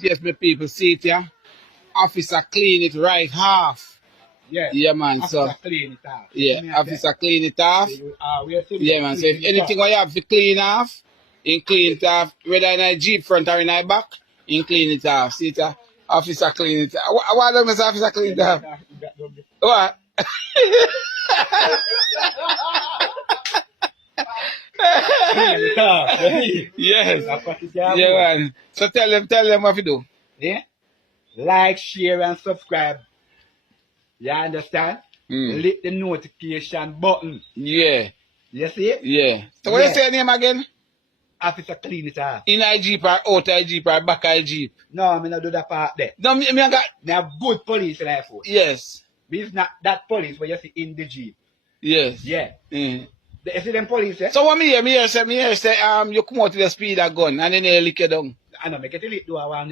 Yes, my people, see it, yeah? Officer clean it right half. Yeah. Yeah, man, so. Officer clean it off. Yeah, officer clean it off. Yeah, man, so if anything what you have to clean off, you clean it off, whether in a Jeep front or in a back, you clean it off. See it, officer clean it off. Why don't Mr. Officer clean it off? What? Yes. Yeah, man. So tell them what to do. Yeah? Like, share, and subscribe. You understand? Hit the notification button. Yeah. You see it? Yeah. So what you say your name again? Officer clean it off. In a Jeep or out a Jeep or back a Jeep? No, I'm not do that part there. No, me got... They have good police in our force. Yes. It's not that police where you see in the Jeep. Yes. Yeah. Mm. You see them police, eh? So what me hear say you come out with the speed of gun and then they lick you down. I know, make it a little do I want